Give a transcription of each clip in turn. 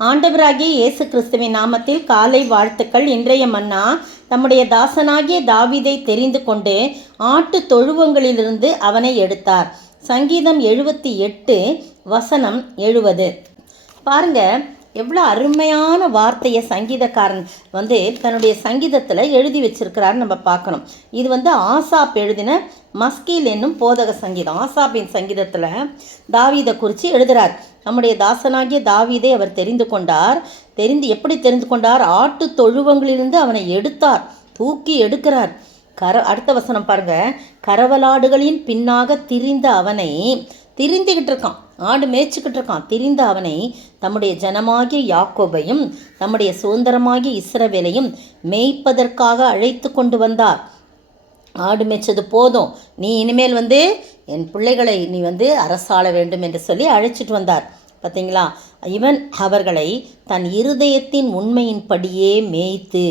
ஆண்டவராகிய இயேசு கிறிஸ்துவின் நாமத்தில் காலை வாழ்த்துக்கள். இன்றைய மன்னா தம்முடைய தாசனாகிய தாவீதை தெரிந்து கொண்டு ஆட்டு தொழுவங்களிலிருந்து அவனை எடுத்தார். சங்கீதம் 78 வசனம் 70. பாருங்க, எவ்வளோ அருமையான வார்த்தையை சங்கீதக்காரன் தன்னுடைய சங்கீதத்தில் எழுதி வச்சிருக்கிறாரு நம்ம பார்க்கணும். இது ஆசாப் எழுதின மஸ்கீல் என்னும் போதக சங்கீதம். ஆசாப்பின் சங்கீதத்தில் தாவீதை குறித்து எழுதுகிறார். நம்முடைய தாசனாகிய தாவீதை அவர் தெரிந்து கொண்டார். எப்படி தெரிந்து கொண்டார்? ஆட்டு தொழுவங்களிலிருந்து அவனை எடுத்தார், தூக்கி எடுக்கிறார். அடுத்த வசனம் பாருங்க, கரவலாடுகளின் பின்னாக திரிந்த அவனை, திரிந்துக்கிட்டு இருக்கான், ஆடு மேய்ச்சிக்கிட்டு இருக்கான், திரிந்த அவனை தம்முடைய ஜனமாகிய யாக்கோபையும் தம்முடைய சுதந்திரமாகிய இஸ்ரவேலையும் மேய்ப்பதற்காக அழைத்து கொண்டு வந்தார். ஆடு மேய்ச்சது போதும், நீ இனிமேல் என் பிள்ளைகளை நீ அரசாள வேண்டும் என்று சொல்லி அழைச்சிட்டு வந்தார். பார்த்தீங்களா? இவன் அவர்களை தன் இருதயத்தின் உண்மையின்படியே மேய்த்து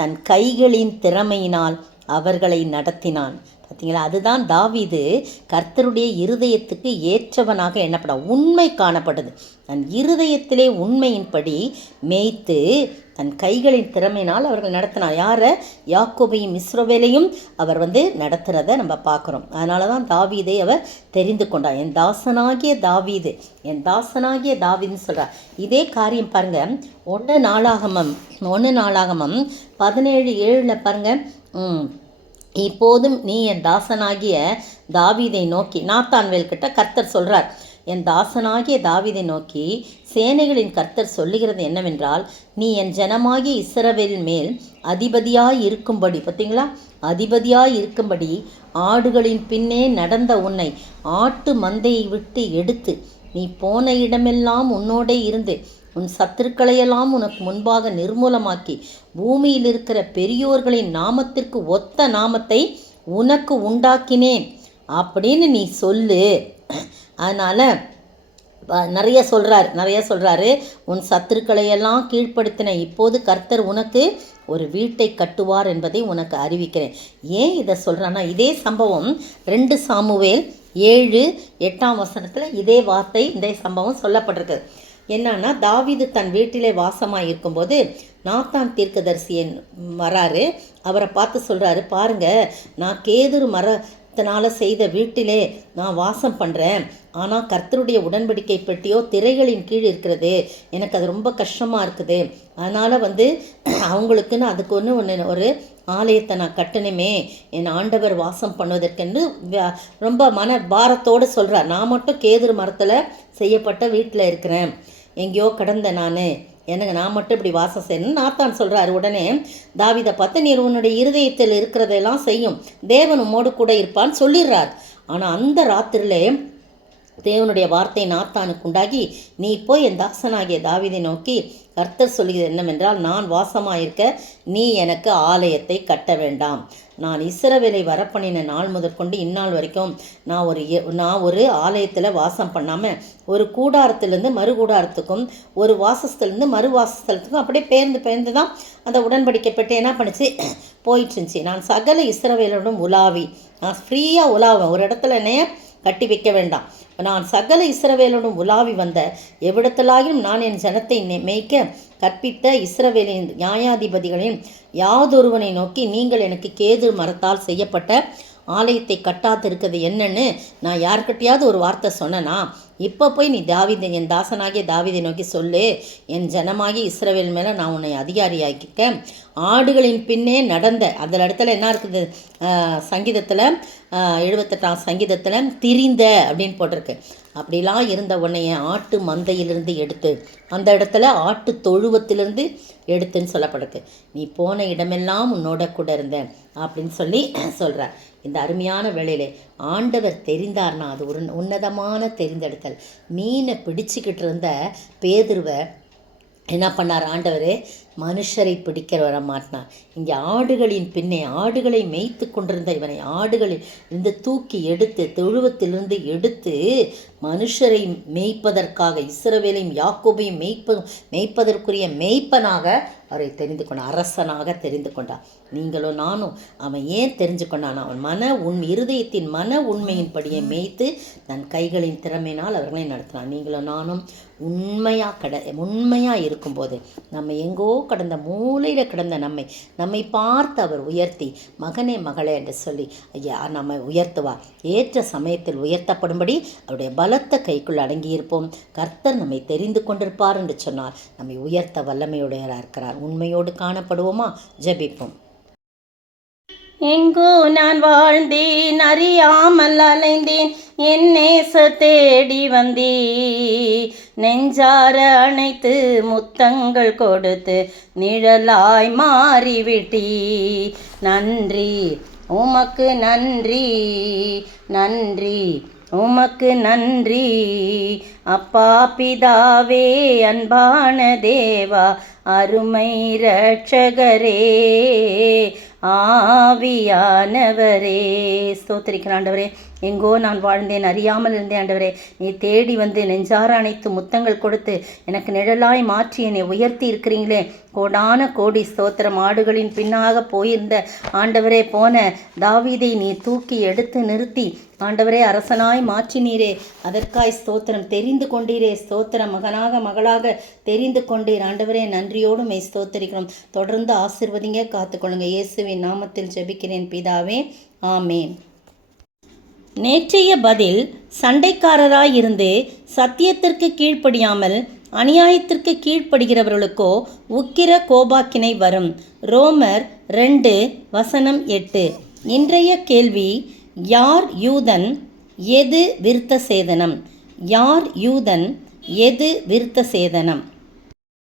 தன் கைகளின் திறமையினால் அவர்களை நடத்தினான். பார்த்தீங்களா? அதுதான் தாவீது கர்த்தருடைய இருதயத்துக்கு ஏற்றவனாக எண்ணப்பட உண்மை காணப்பட்டது. தன் இருதயத்திலே உண்மையின்படி மேய்த்து தன் கைகளின் திறமையினால் அவர்கள் நடத்தினார். யாரை? யாக்கோபையும் இஸ்ரவேலையும் அவர் நடத்துகிறத நம்ம பார்க்குறோம். அதனால தான் தாவீதை அவர் தெரிந்து கொண்டார். என் தாசனாகிய தாவீது, என் தாசனாகிய தாவீதுன்னு சொல்கிறார். இதே காரியம் பாருங்கள், 1 நாளாகமம் 17:7 பாருங்கள். இப்போதும் நீ என் தாசனாகிய தாவீதை நோக்கி, நாத்தான்வேல் கர்த்தர் சொல்கிறார், என் தாசனாகிய தாவீதை நோக்கி சேனைகளின் கர்த்தர் சொல்லுகிறது என்னவென்றால், நீ என் ஜனமாகிய இஸ்ரவேலின் மேல் அதிபதியாய் இருக்கும்படி, பார்த்தீங்களா, அதிபதியாய் இருக்கும்படி ஆடுகளின் பின்னே நடந்த உன்னை ஆட்டு மந்தையை விட்டு எடுத்து நீ போன இடமெல்லாம் உன்னோடே இருந்து உன் சத்துருக்களையெல்லாம் உனக்கு முன்பாக நிர்மூலமாக்கி பூமியில் இருக்கிற பெரியோர்களின் நாமத்திற்கு ஒத்த நாமத்தை உனக்கு உண்டாக்கினேன் அப்படின்னு நீ சொல்லு. அதனால் நிறைய சொல்கிறாரு. உன் சத்துருக்களையெல்லாம் கீழ்ப்படுத்தின இப்போது கர்த்தர் உனக்கு ஒரு வீட்டை கட்டுவார் என்பதை உனக்கு அறிவிக்கிறேன். ஏன் இதை சொல்கிறான்னா, இதே சம்பவம் 2 சாமுவேல் 7:8 இதே வார்த்தை, இதே சம்பவம் சொல்லப்பட்டிருக்கு. என்னன்னா, தாவீது தன் வீட்டிலே வாசமாக இருக்கும்போது நாத்தான் தீர்க்கதரிசியன் வராரு. அவரை பார்த்து சொல்கிறாரு, பாருங்க, நான் கேதுரு மரத்தினால செய்த வீட்டிலே நான் வாசம் பண்ணுறேன். ஆனால் கர்த்தருடைய உடன்படிக்கை பெட்டியோ திரைகளின் கீழ் இருக்கிறது. எனக்கு அது ரொம்ப கஷ்டமாக இருக்குது. அதனால் அவங்களுக்குன்னு அதுக்கு ஒரு ஆலயத்தை நான் கட்டணுமே, என் ஆண்டவர் வாசம் பண்ணுவதற்கென்று ரொம்ப மன பாரத்தோடு சொல்கிறார். நான் மட்டும் கேதுரு மரத்தில் செய்யப்பட்ட வீட்டில் இருக்கிறேன், எங்கேயோ கிடந்த நான் மட்டும் இப்படி வாசம் செய்யணும் நாத்தான் சொல்கிறார். உடனே தாவீதை பார்த்து, நீர் உன்னுடைய இருதயத்தில் இருக்கிறதெல்லாம் செய்யும், தேவன் உம்மோடு கூட இருப்பான்னு சொல்லிடுறார். ஆனால் அந்த ராத்திரிலே தேவனுடைய வார்த்தை நாத்தானுக்கு உண்டாகி, நீ போய் என் தாசனாகிய தாவீதை நோக்கி கர்த்தர் சொல்கிறது என்னவென்றால், நான் வாசமாயிருக்க நீ எனக்கு ஆலயத்தை கட்ட வேண்டாம். நான் இஸ்ரவேலை வரப்பண்ணின நாள் முதற்கொண்டு இந்நாள் வரைக்கும் நான் ஒரு ஆலயத்தில் வாசம் பண்ணாமல் ஒரு கூடாரத்திலேருந்து மறு கூடாரத்துக்கும் ஒரு வாசஸ்தலேருந்து மறு வாசஸ்தலத்துக்கும் அப்படியே பெயர்ந்து தான் அந்த உடன்படிக்கப்பட்டு என்ன பண்ணிச்சு போயிட்டு இருந்துச்சு. நான் சகல இஸ்ரவேலோடும் உலாவி, நான் ஃப்ரீயாக உலாவேன், ஒரு இடத்துல என்னைய கட்டி வைக்க வேண்டாம். நான் சகல இஸ்ரவேலோடும் உலாவி வந்த எவ்விடத்திலாயும் நான் என் ஜனத்தை மேய்க்க கற்பித்த இஸ்ரவேலின் நியாயாதிபதிகளின் யாதொருவனை நோக்கி, நீங்கள் எனக்கு கேது மரத்தால் செய்யப்பட்ட ஆலயத்தை கட்டாத்திருக்கிறது என்னன்னு நான் யார்கிட்டையாவது ஒரு வார்த்தை சொன்னேன்னா, இப்போ போய் நீ தாவீதை, என் தாசனாகிய தாவீதை நோக்கி சொல்லு, என் ஜனமாகிய இஸ்ரவேல் மேலே நான் உன்னை அதிகாரியாக்கிக்க ஆடுகளின் பின்னே நடந்த, அந்த இடத்துல என்ன இருக்குது, சங்கீதத்தில் 78 சங்கீதத்தில் திரிந்த அப்படின்னு போட்டிருக்கு. அப்படிலாம் இருந்த உன்னைய ஆட்டு மந்தையிலிருந்து எடுத்து, அந்த இடத்துல ஆட்டு தொழுவத்திலிருந்து எடுத்துன்னு சொல்லப்பட்டிருக்கு. நீ போன இடமெல்லாம் உன்னோட கூட இருந்தேன் அப்படின்னு சொல்லி சொல்கிறார். இந்த அருமையான வேளையிலே ஆண்டவர் தெரிந்தார்னா அது ஒரு உன்னதமான தெரிந்தெடுத்தல். மீனை பிடிச்சிக்கிட்டு இருந்த பேதுருவை என்ன பண்ணார் ஆண்டவர்? மனுஷரை பிடிக்கிற வர மாட்டினான். இங்கே ஆடுகளின் பின்னே ஆடுகளை மேய்த்து கொண்டிருந்த இவனை ஆடுகளில் இருந்து தூக்கி எடுத்து தொழுவத்திலிருந்து எடுத்து மனுஷரை மேய்ப்பதற்காக இஸ்ரவேலையும் யாக்கோபையும் மேய்ப்பதற்குரிய மேய்ப்பனாக அவரை தெரிந்து கொண்டான், அரசனாக தெரிந்து கொண்டான். நீங்களும் நானும் அவன் ஏன் தெரிஞ்சு கொண்டான்? அவன் இருதயத்தின் மன உண்மையின்படியை மேய்த்து தன் கைகளின் திறமையினால் அவர்களை நடத்தினான். நீங்களும் நானும் உண்மையாக இருக்கும்போது நம்ம எங்கோ கடந்த மூலையில் கிடந்த நம்மை பார்த்து அவர் உயர்த்தி மகனே மகளே என்று சொல்லி ஐயா நம்மை உயர்த்துவார். ஏற்ற சமயத்தில் உயர்த்தப்படும்படி அவருடைய பலத்த கைக்குள் அடங்கியிருப்போம். கர்த்தர் நம்மை தெரிந்து கொண்டிருப்பார் என்று சொன்னார். நம்மை உயர்த்த வல்லமையுடையராக இருக்கிறார். உண்மையோடு காணப்படுவோமா? ஜெபிப்போம். எங்கோ நான் வாழ்ந்தேன், அறியாமல் அலைந்தேன், என் நேச தேடி வந்தே, நெஞ்சார அணைத்து முத்தங்கள் கொடுத்து நிழலாய் மாறிவிட்டீ. நன்றி உமக்கு, நன்றி நன்றி உமக்கு நன்றி. அப்பா பிதாவே, அன்பான தேவா, அருமை இரட்சகரே, ஆவியானவரே, ஸ்தோத்திரிக்கிறேன் ஆண்டவரே. எங்கோ நான் வாழ்ந்தேன், அறியாமல் இருந்தேன் ஆண்டவரே. நீ தேடி வந்து நெஞ்சார அனைத்து முத்தங்கள் கொடுத்து எனக்கு நிழலாய் மாற்றி என்னை உயர்த்தி இருக்கிறீங்களே, கோடான கோடி ஸ்தோத்திரம். ஆடுகளின் பின்னாக போயிருந்த ஆண்டவரே போன தாவீதை நீ தூக்கி எடுத்து நிறுத்தி ஆண்டவரே அரசனாய் மாற்றினீரே, அதற்காய் ஸ்தோத்திரம். தெரிந்து கொண்டீரே, ஸ்தோத்திரம். மகனாக மகளாக தெரிந்து கொண்டீர் ஆண்டவரே. நன்றியோடு மெய் ஸ்தோத்தரிக்கிறோம். தொடர்ந்து ஆசீர்வதிங்க, காத்துக்கொள்ளுங்க. இயேசுவின் நாமத்தில் ஜெபிக்கிறேன் பிதாவே, ஆமேன். நேற்றைய பதில், சண்டைக்காரராயிருந்து சத்தியத்திற்கு கீழ்ப்படியாமல் அநியாயத்திற்கு கீழ்ப்படுகிறவர்களுக்கோ உக்கிர கோபாக்கினை வரும். ரோமர் 2:8. இன்றைய கேள்வி, யார் யூதன், எது விருத்த சேதனம்? யார் யூதன், எது விருத்த சேதனம்?